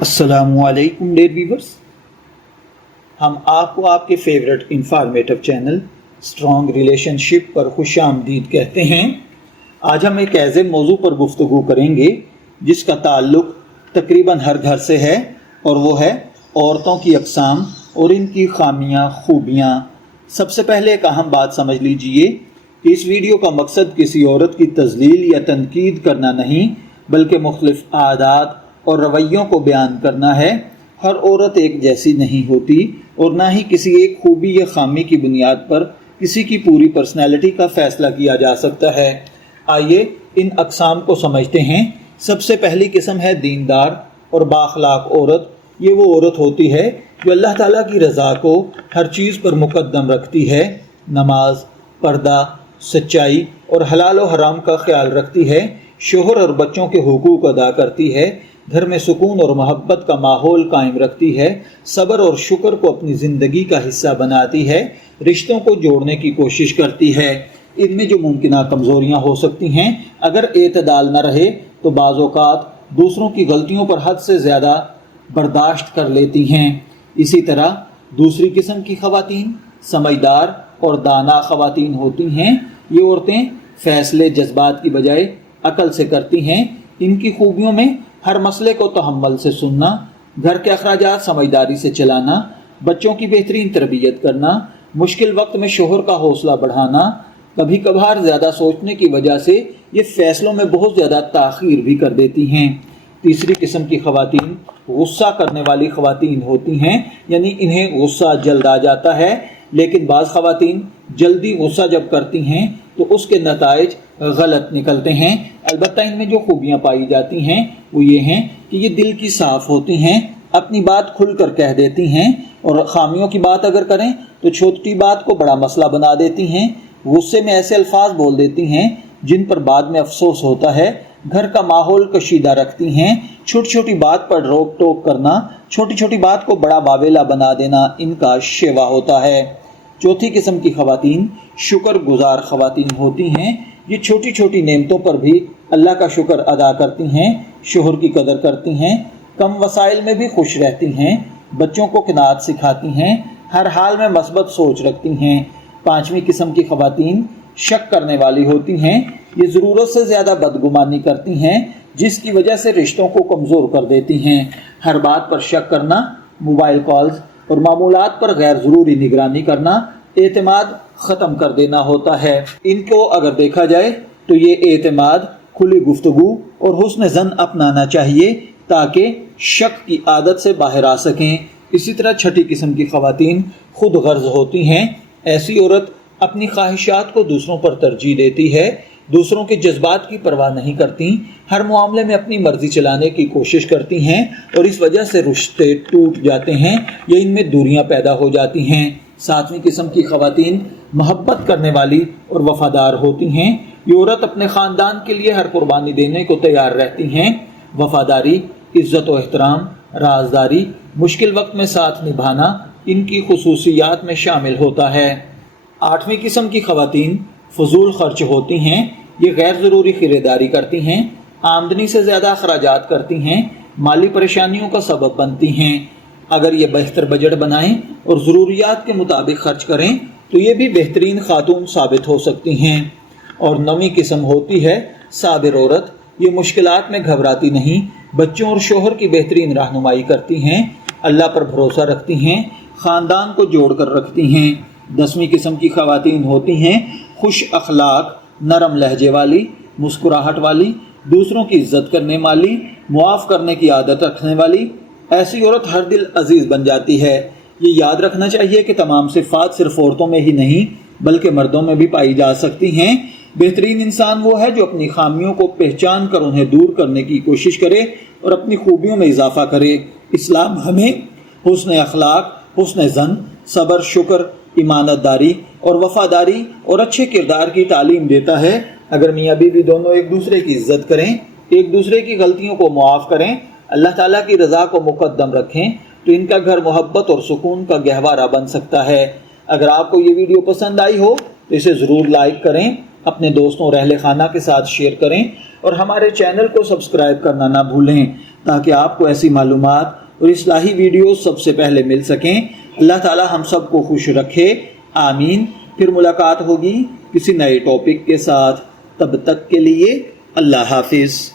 السلام علیکم dear viewers, ہم آپ کو آپ کے favourite informative channel strong relationship پر خوش آمدید کہتے ہیں۔ آج ہم ایک ایسے موضوع پر گفتگو کریں گے جس کا تعلق تقریباً ہر گھر سے ہے، اور وہ ہے عورتوں کی اقسام اور ان کی خامیاں خوبیاں۔ سب سے پہلے ایک اہم بات سمجھ لیجئے کہ اس ویڈیو کا مقصد کسی عورت کی تذلیل یا تنقید کرنا نہیں، بلکہ مختلف عادات اور رویوں کو بیان کرنا ہے۔ ہر عورت ایک جیسی نہیں ہوتی، اور نہ ہی کسی ایک خوبی یا خامی کی بنیاد پر کسی کی پوری پرسنالٹی کا فیصلہ کیا جا سکتا ہے۔ آئیے ان اقسام کو سمجھتے ہیں۔ سب سے پہلی قسم ہے دیندار اور بااخلاق عورت۔ یہ وہ عورت ہوتی ہے جو اللہ تعالیٰ کی رضا کو ہر چیز پر مقدم رکھتی ہے، نماز، پردہ، سچائی اور حلال و حرام کا خیال رکھتی ہے، شوہر اور بچوں کے حقوق ادا کرتی ہے، گھر میں سکون اور محبت کا ماحول قائم رکھتی ہے، صبر اور شکر کو اپنی زندگی کا حصہ بناتی ہے، رشتوں کو جوڑنے کی کوشش کرتی ہے۔ ان میں جو ممکنہ کمزوریاں ہو سکتی ہیں، اگر اعتدال نہ رہے تو بعض اوقات دوسروں کی غلطیوں پر حد سے زیادہ برداشت کر لیتی ہیں۔ اسی طرح دوسری قسم کی خواتین سمجھدار اور دانا خواتین ہوتی ہیں۔ یہ عورتیں فیصلے جذبات کی بجائے عقل سے کرتی ہیں۔ ان کی خوبیوں میں ہر مسئلے کو تحمل سے سننا، گھر کے اخراجات سمجھداری سے چلانا، بچوں کی بہترین تربیت کرنا، مشکل وقت میں شوہر کا حوصلہ بڑھانا، کبھی کبھار زیادہ سوچنے کی وجہ سے یہ فیصلوں میں بہت زیادہ تاخیر بھی کر دیتی ہیں۔ تیسری قسم کی خواتین غصہ کرنے والی خواتین ہوتی ہیں، یعنی انہیں غصہ جلد آ جاتا ہے، لیکن بعض خواتین جلدی غصہ جب کرتی ہیں تو اس کے نتائج غلط نکلتے ہیں۔ البتہ ان میں جو خوبیاں پائی جاتی ہیں وہ یہ ہیں کہ یہ دل کی صاف ہوتی ہیں، اپنی بات کھل کر کہہ دیتی ہیں، اور خامیوں کی بات اگر کریں تو چھوٹی بات کو بڑا مسئلہ بنا دیتی ہیں، غصے میں ایسے الفاظ بول دیتی ہیں جن پر بعد میں افسوس ہوتا ہے، گھر کا ماحول کشیدہ رکھتی ہیں، چھوٹی چھوٹی بات پر روک ٹوک کرنا، چھوٹی چھوٹی بات کو بڑا واویلا بنا دینا ان کا شیوا ہوتا ہے۔ چوتھی قسم کی خواتین شکر گزار خواتین ہوتی ہیں۔ یہ چھوٹی چھوٹی نعمتوں پر بھی اللہ کا شکر ادا کرتی ہیں، شوہر کی قدر کرتی ہیں، کم وسائل میں بھی خوش رہتی ہیں، بچوں کو قناعت سکھاتی ہیں، ہر حال میں مثبت سوچ رکھتی ہیں۔ پانچویں قسم کی خواتین شک کرنے والی ہوتی ہیں۔ یہ ضرورت سے زیادہ بدگمانی کرتی ہیں، جس کی وجہ سے رشتوں کو کمزور کر دیتی ہیں۔ ہر بات پر شک کرنا، موبائل کالز اور معمولات پر غیر ضروری نگرانی کرنا، اعتماد ختم کر دینا ہوتا ہے۔ ان کو اگر دیکھا جائے تو یہ اعتماد، کھلی گفتگو اور حسن ظن اپنانا چاہیے تاکہ شک کی عادت سے باہر آ سکیں۔ اسی طرح چھٹی قسم کی خواتین خود غرض ہوتی ہیں۔ ایسی عورت اپنی خواہشات کو دوسروں پر ترجیح دیتی ہے، دوسروں کے جذبات کی پرواہ نہیں کرتی، ہر معاملے میں اپنی مرضی چلانے کی کوشش کرتی ہیں، اور اس وجہ سے رشتے ٹوٹ جاتے ہیں یا ان میں دوریاں پیدا ہو جاتی ہیں۔ ساتویں قسم کی خواتین محبت کرنے والی اور وفادار ہوتی ہیں۔ یہ عورت اپنے خاندان کے لیے ہر قربانی دینے کو تیار رہتی ہیں۔ وفاداری، عزت و احترام، رازداری، مشکل وقت میں ساتھ نبھانا ان کی خصوصیات میں شامل ہوتا ہے۔ آٹھویں قسم کی خواتین فضول خرچ ہوتی ہیں۔ یہ غیر ضروری خریداری کرتی ہیں، آمدنی سے زیادہ اخراجات کرتی ہیں، مالی پریشانیوں کا سبب بنتی ہیں۔ اگر یہ بہتر بجٹ بنائیں اور ضروریات کے مطابق خرچ کریں تو یہ بھی بہترین خاتون ثابت ہو سکتی ہیں۔ اور نویں قسم ہوتی ہے صابر عورت۔ یہ مشکلات میں گھبراتی نہیں، بچوں اور شوہر کی بہترین رہنمائی کرتی ہیں، اللہ پر بھروسہ رکھتی ہیں، خاندان کو جوڑ کر رکھتی ہیں۔ 10ویں قسم کی خواتین ہوتی ہیں خوش اخلاق، نرم لہجے والی، مسکراہٹ والی، دوسروں کی عزت کرنے والی، معاف کرنے کی عادت رکھنے والی۔ ایسی عورت ہر دل عزیز بن جاتی ہے۔ یہ یاد رکھنا چاہیے کہ تمام صفات صرف عورتوں میں ہی نہیں بلکہ مردوں میں بھی پائی جا سکتی ہیں۔ بہترین انسان وہ ہے جو اپنی خامیوں کو پہچان کر انہیں دور کرنے کی کوشش کرے اور اپنی خوبیوں میں اضافہ کرے۔ اسلام ہمیں حسن اخلاق، حسن ظن، صبر، شکر، امانت داری اور وفاداری اور اچھے کردار کی تعلیم دیتا ہے۔ اگر میاں بیوی دونوں ایک دوسرے کی عزت کریں، ایک دوسرے کی غلطیوں کو معاف کریں، اللہ تعالیٰ کی رضا کو مقدم رکھیں تو ان کا گھر محبت اور سکون کا گہوارہ بن سکتا ہے۔ اگر آپ کو یہ ویڈیو پسند آئی ہو تو اسے ضرور لائک کریں، اپنے دوستوں اور اہل خانہ کے ساتھ شیئر کریں اور ہمارے چینل کو سبسکرائب کرنا نہ بھولیں تاکہ آپ کو ایسی معلومات اور اصلاحی ویڈیوز سب سے پہلے مل سکیں۔ اللہ تعالی ہم سب کو خوش رکھے، آمین۔ پھر ملاقات ہوگی کسی نئے ٹاپک کے ساتھ، تب تک کے لیے اللہ حافظ۔